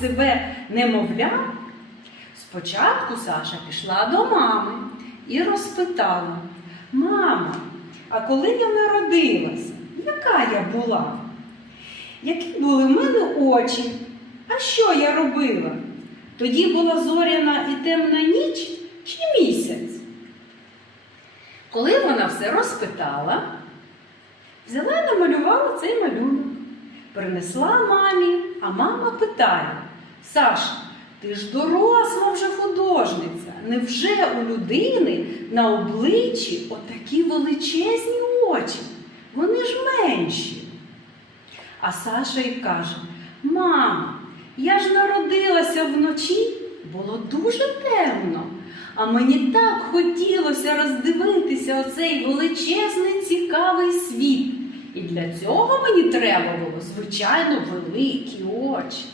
себе немовля, спочатку Саша пішла до мами і розпитала: Мама, а коли я народилася, яка я була? Які були в мене очі? А що я робила? Тоді була зоряна і темна ніч чи місяць? Коли вона все розпитала, взяла і намалювала цей малюнок. Принесла мамі, а мама питає: Саша, ти ж доросла вже художниця. Невже у людини на обличчі отакі величезні очі? Вони ж менші. А Саша й каже: Мама, я ж народилася вночі, було дуже темно. А мені так хотілося роздивитися оцей величезний цікавий світ. Для цього мені треба було, звичайно, великі очі.